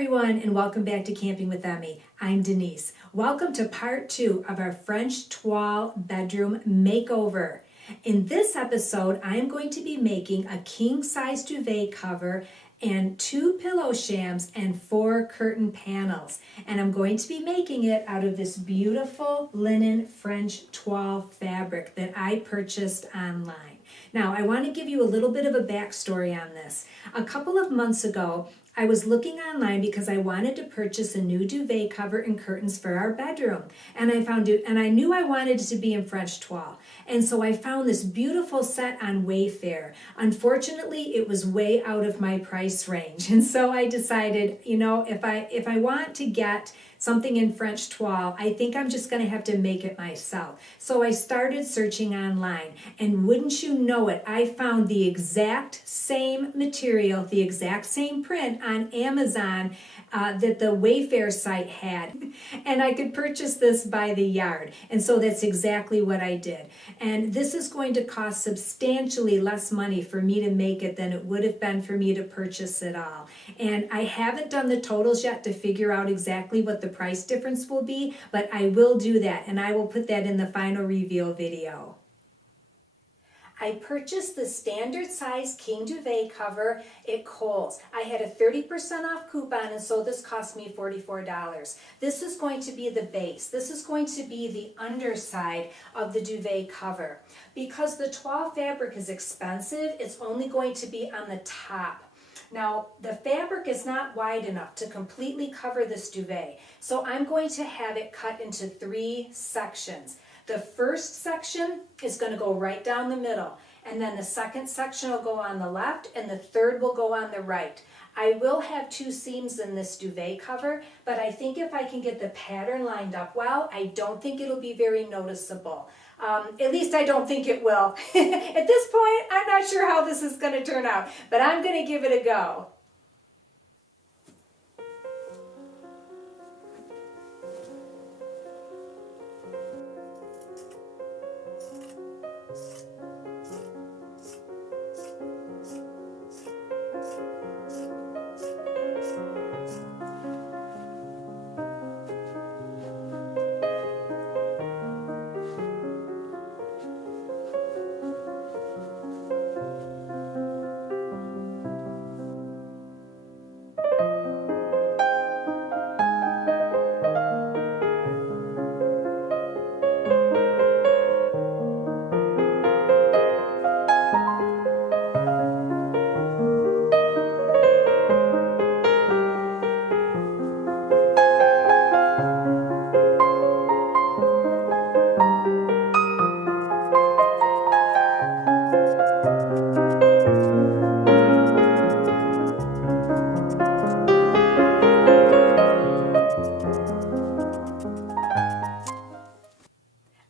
everyone, and welcome back to Camping with Emmy. I'm Denise. Welcome to part 2 of our French toile bedroom makeover. In this episode, I'm going to be making a king-size duvet cover and 2 pillow shams and 4 curtain panels. And I'm going to be making it out of this beautiful linen French toile fabric that I purchased online. Now, I want to give you a little bit of a backstory on this. A couple of months ago, I was looking online because I wanted to purchase a new duvet cover and curtains for our bedroom. And I found it, and I knew I wanted it to be in French toile. And so I found this beautiful set on Wayfair. Unfortunately, it was way out of my price range. And so I decided, if I want to get something in French toile, I think I'm just going to have to make it myself. So I started searching online, and wouldn't you know it, I found the exact same material, the exact same print on Amazon that the Wayfair site had. And I could purchase this by the yard. And so that's exactly what I did. And this is going to cost substantially less money for me to make it than it would have been for me to purchase it all. And I haven't done the totals yet to figure out exactly what the price difference will be, but I will do that, and I will put that in the final reveal video. I purchased the standard size king duvet cover at Kohl's. I had a 30% off coupon, and so this cost me $44. This is going to be the base. This is going to be the underside of the duvet cover. Because the toile fabric is expensive, it's only going to be on the top. Now, the fabric is not wide enough to completely cover this duvet, so I'm going to have it cut into 3 sections. The first section is going to go right down the middle, and then the second section will go on the left, and the third will go on the right. I will have 2 seams in this duvet cover, but I think if I can get the pattern lined up well, I don't think it'll be very noticeable. At least I don't think it will. At this point, I'm not sure how this is going to turn out, but I'm going to give it a go.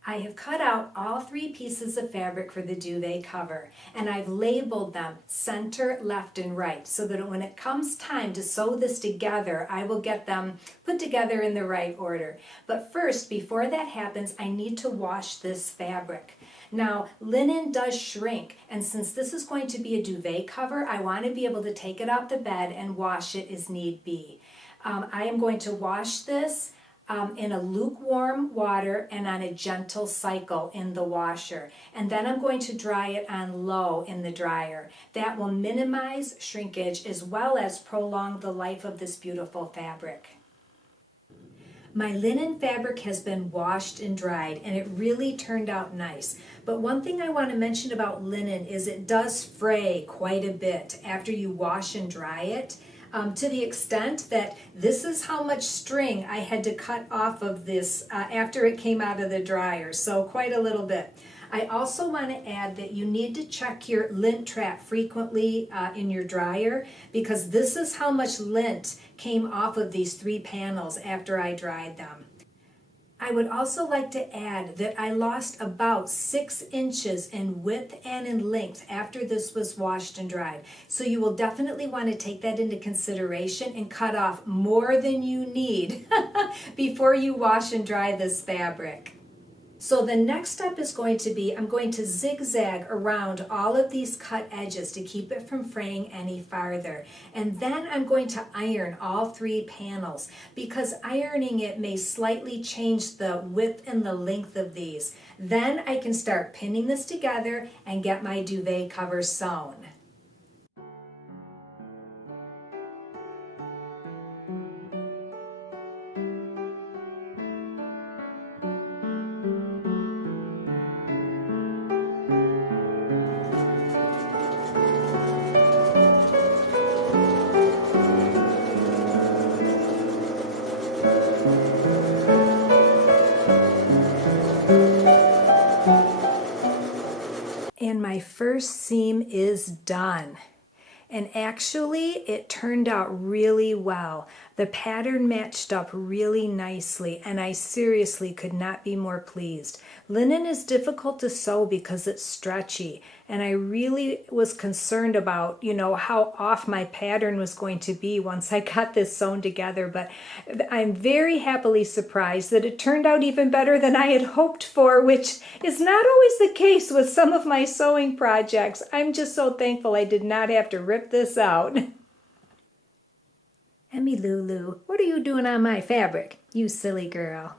I have cut out all 3 pieces of fabric for the duvet cover, and I've labeled them center, left, and right, so that when it comes time to sew this together, I will get them put together in the right order. But first, before that happens, I need to wash this fabric. Now, linen does shrink, and since this is going to be a duvet cover, I want to be able to take it off the bed and wash it as need be. I am going to wash this in a lukewarm water and on a gentle cycle in the washer. And then I'm going to dry it on low in the dryer. That will minimize shrinkage as well as prolong the life of this beautiful fabric. My linen fabric has been washed and dried, and it really turned out nice. But one thing I want to mention about linen is it does fray quite a bit after you wash and dry it. To the extent that this is how much string I had to cut off of this after it came out of the dryer, so quite a little bit. I also want to add that you need to check your lint trap frequently in your dryer, because this is how much lint came off of these 3 panels after I dried them. I would also like to add that I lost about 6 inches in width and in length after this was washed and dried. So you will definitely want to take that into consideration and cut off more than you need before you wash and dry this fabric. So the next step is going to be, I'm going to zigzag around all of these cut edges to keep it from fraying any farther. And then I'm going to iron all 3 panels because ironing it may slightly change the width and the length of these. Then I can start pinning this together and get my duvet cover sewn. And my first seam is done. And actually, it turned out really well. The pattern matched up really nicely, and I seriously could not be more pleased. Linen is difficult to sew because it's stretchy, and I really was concerned about, how off my pattern was going to be once I got this sewn together, but I'm very happily surprised that it turned out even better than I had hoped for, which is not always the case with some of my sewing projects. I'm just so thankful I did not have to rip this out. Emmy Lulu, what are you doing on my fabric, you silly girl?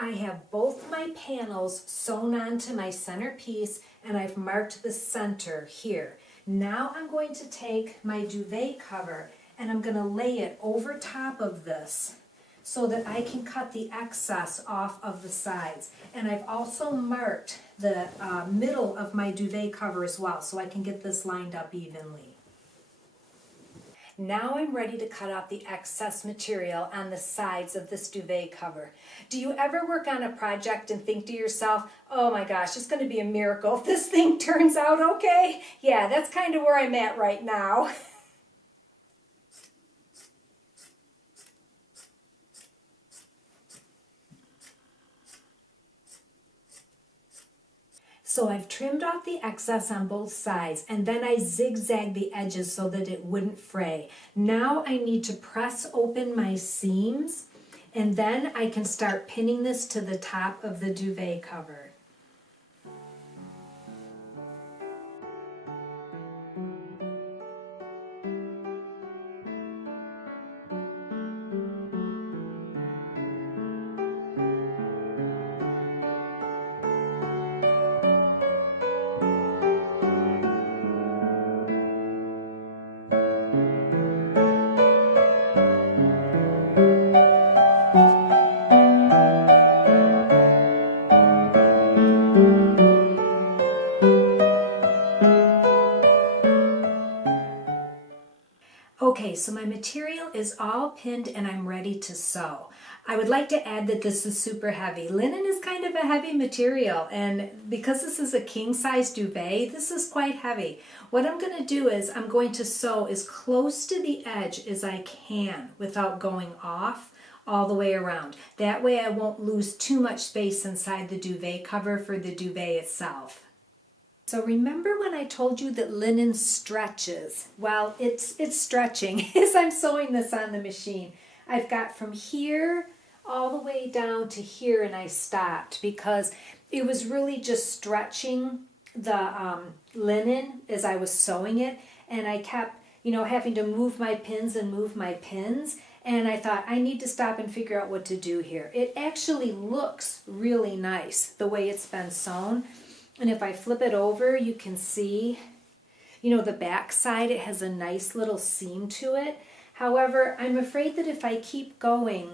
I have both my panels sewn onto my centerpiece, and I've marked the center here. Now I'm going to take my duvet cover and I'm going to lay it over top of this so that I can cut the excess off of the sides. And I've also marked the middle of my duvet cover as well, so I can get this lined up evenly. Now I'm ready to cut out the excess material on the sides of this duvet cover. Do you ever work on a project and think to yourself, oh my gosh, it's going to be a miracle if this thing turns out okay? Yeah, that's kind of where I'm at right now. So I've trimmed off the excess on both sides, and then I zigzagged the edges so that it wouldn't fray. Now I need to press open my seams, and then I can start pinning this to the top of the duvet cover. Okay, so my material is all pinned and I'm ready to sew. I would like to add that this is super heavy. Linen is kind of a heavy material, and because this is a king size duvet, this is quite heavy. What I'm going to do is I'm going to sew as close to the edge as I can without going off all the way around. That way I won't lose too much space inside the duvet cover for the duvet itself. So remember when I told you that linen stretches? Well, it's stretching as I'm sewing this on the machine. I've got from here all the way down to here, and I stopped because it was really just stretching the linen as I was sewing it, and I kept, having to move my pins and move my pins, and I thought I need to stop and figure out what to do here. It actually looks really nice the way it's been sewn. And if I flip it over, you can see, the back side, it has a nice little seam to it. However, I'm afraid that if I keep going,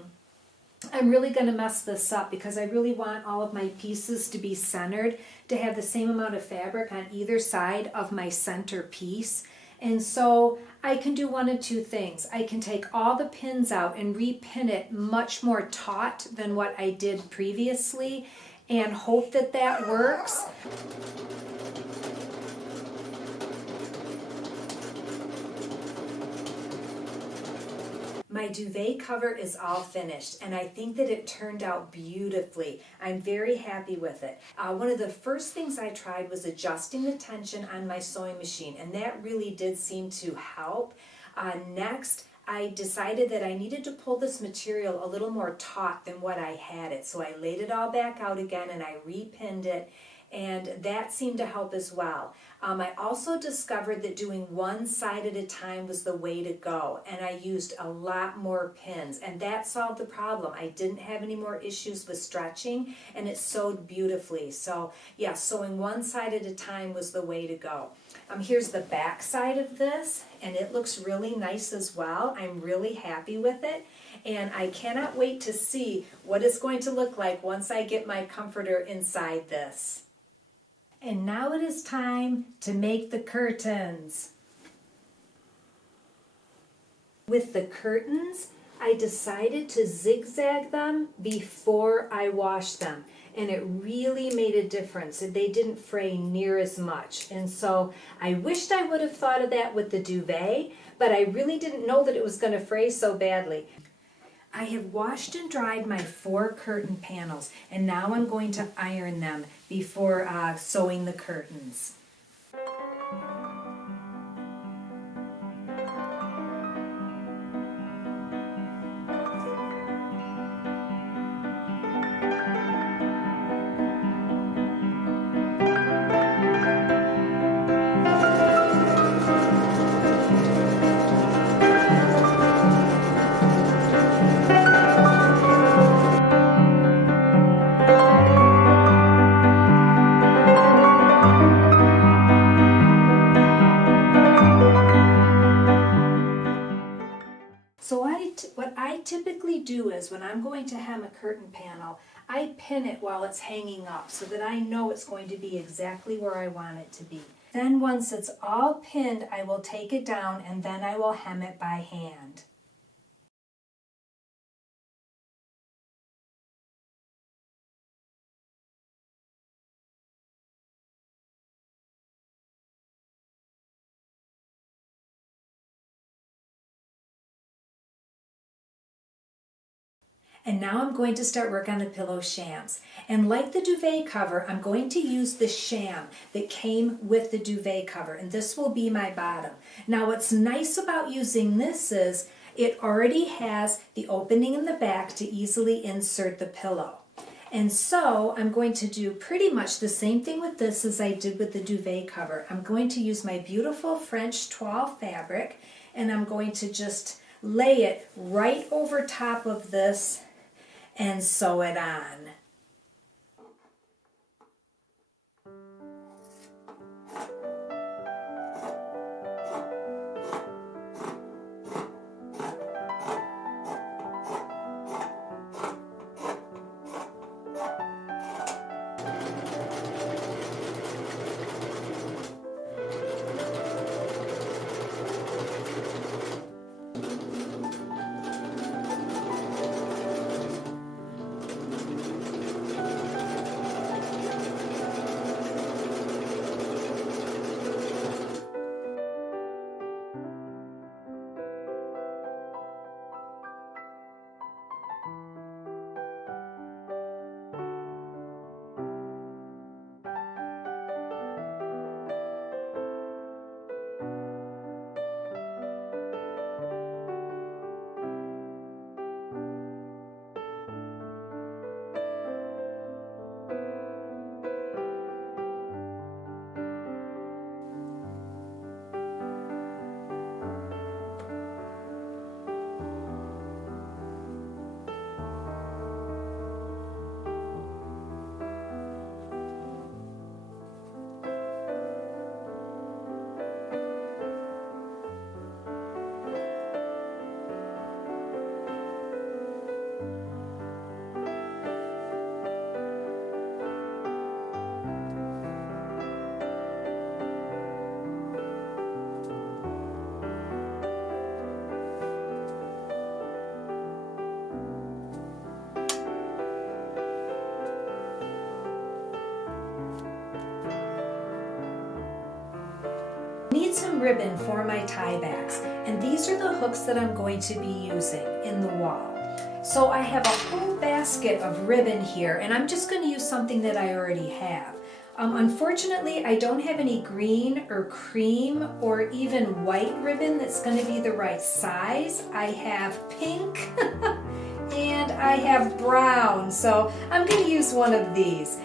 I'm really going to mess this up because I really want all of my pieces to be centered, to have the same amount of fabric on either side of my center piece. And so I can do one of two things. I can take all the pins out and repin it much more taut than what I did previously, and hope that that works. My duvet cover is all finished, and I think that it turned out beautifully. I'm very happy with it. One of the first things I tried was adjusting the tension on my sewing machine, and that really did seem to help. Next, I decided that I needed to pull this material a little more taut than what I had it. So I laid it all back out again and I repinned it, and that seemed to help as well. I also discovered that doing one side at a time was the way to go, and I used a lot more pins, and that solved the problem. I didn't have any more issues with stretching, and it sewed beautifully. So yeah, sewing one side at a time was the way to go. Here's the back side of this, and it looks really nice as well. I'm really happy with it, and I cannot wait to see what it's going to look like once I get my comforter inside this. And now it is time to make the curtains. With the curtains, I decided to zigzag them before I washed them, and it really made a difference. They didn't fray near as much, and so I wished I would have thought of that with the duvet, but I really didn't know that it was going to fray so badly. I have washed and dried my 4 curtain panels, and now I'm going to iron them before sewing the curtains. So what I typically do is when I'm going to hem a curtain panel, I pin it while it's hanging up so that I know it's going to be exactly where I want it to be. Then once it's all pinned, I will take it down and then I will hem it by hand. And now I'm going to start work on the pillow shams. And like the duvet cover, I'm going to use the sham that came with the duvet cover, and this will be my bottom. Now what's nice about using this is it already has the opening in the back to easily insert the pillow. And so I'm going to do pretty much the same thing with this as I did with the duvet cover. I'm going to use my beautiful French toile fabric, and I'm going to just lay it right over top of this and sew it on. Need some ribbon for my tie backs, and these are the hooks that I'm going to be using in the wall. So I have a whole basket of ribbon here, and I'm just going to use something that I already have. Unfortunately, I don't have any green or cream or even white ribbon that's going to be the right size. I have pink and I have brown, so I'm going to use one of these.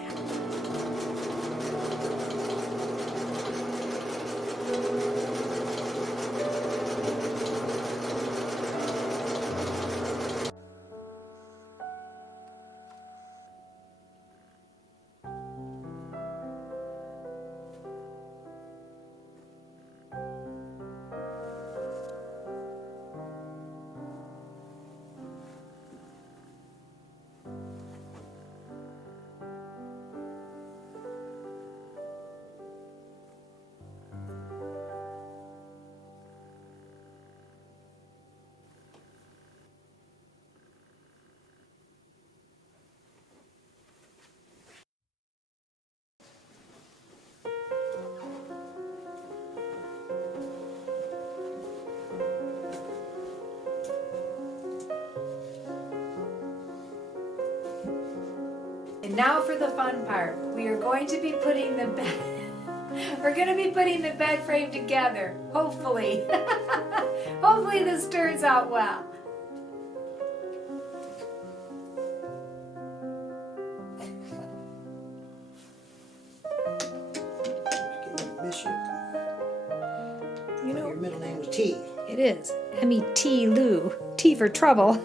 And now for the fun part. We are going to be putting the bed we're going to be putting the bed frame together. Hopefully. Hopefully this turns out well. Miss you. You know, your middle name was T. It is. M-E-T Lou. T for trouble.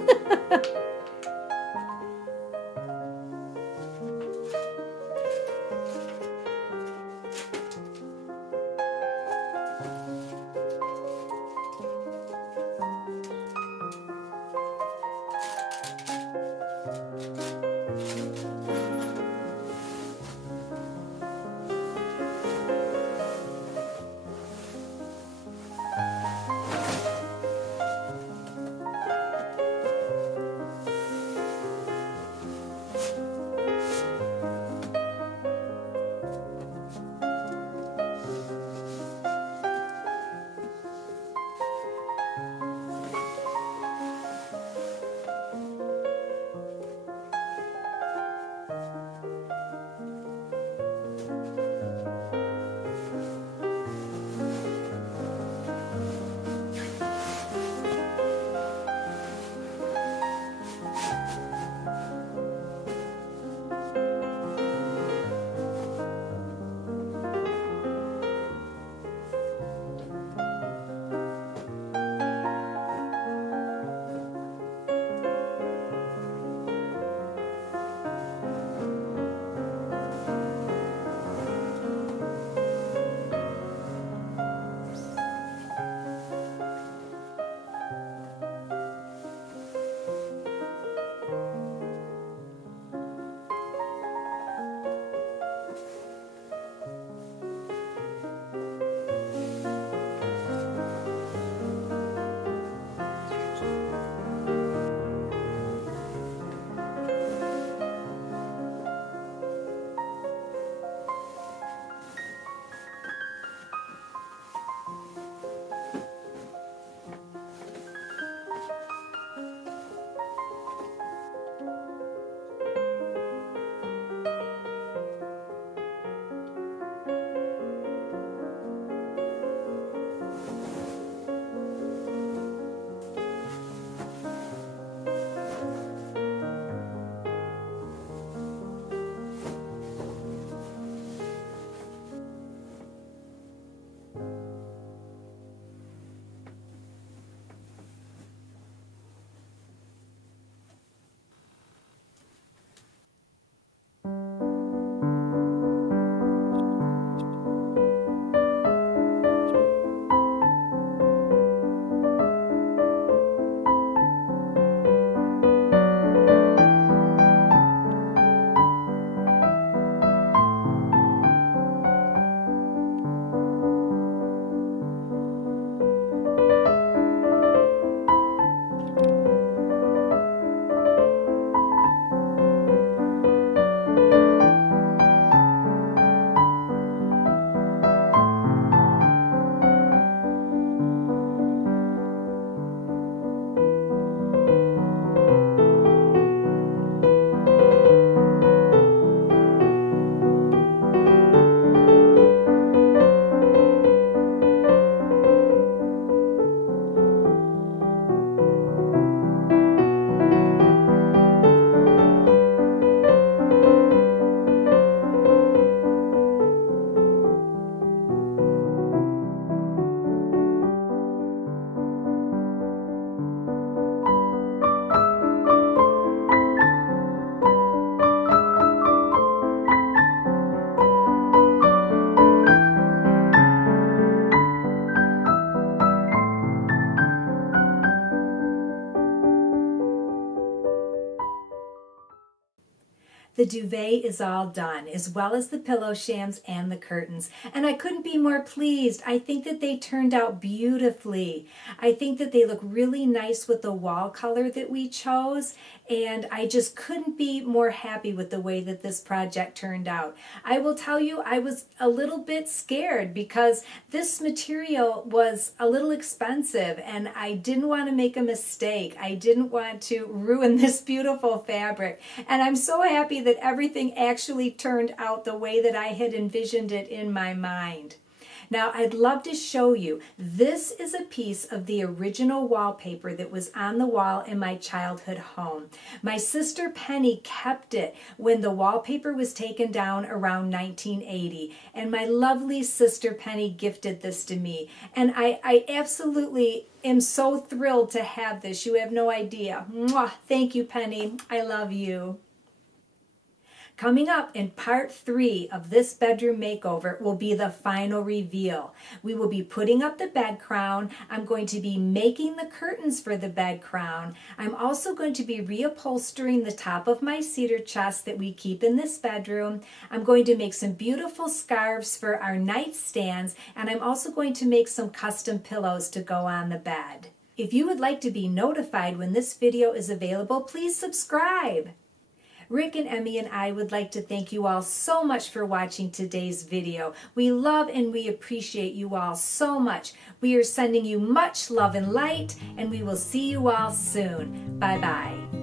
The duvet is all done, as well as the pillow shams and the curtains. And I couldn't be more pleased. I think that they turned out beautifully. I think that they look really nice with the wall color that we chose. And I just couldn't be more happy with the way that this project turned out. I will tell you, I was a little bit scared because this material was a little expensive and I didn't want to make a mistake. I didn't want to ruin this beautiful fabric. And I'm so happy that everything actually turned out the way that I had envisioned it in my mind. Now, I'd love to show you. This is a piece of the original wallpaper that was on the wall in my childhood home. My sister Penny kept it when the wallpaper was taken down around 1980, and my lovely sister Penny gifted this to me. And I absolutely am so thrilled to have this. You have no idea. Mwah! Thank you, Penny. I love you. Coming up in part 3 of this bedroom makeover will be the final reveal. We will be putting up the bed crown. I'm going to be making the curtains for the bed crown. I'm also going to be reupholstering the top of my cedar chest that we keep in this bedroom. I'm going to make some beautiful scarves for our nightstands, and I'm also going to make some custom pillows to go on the bed. If you would like to be notified when this video is available, please subscribe. Rick and Emmy and I would like to thank you all so much for watching today's video. We love and we appreciate you all so much. We are sending you much love and light, and we will see you all soon. Bye-bye.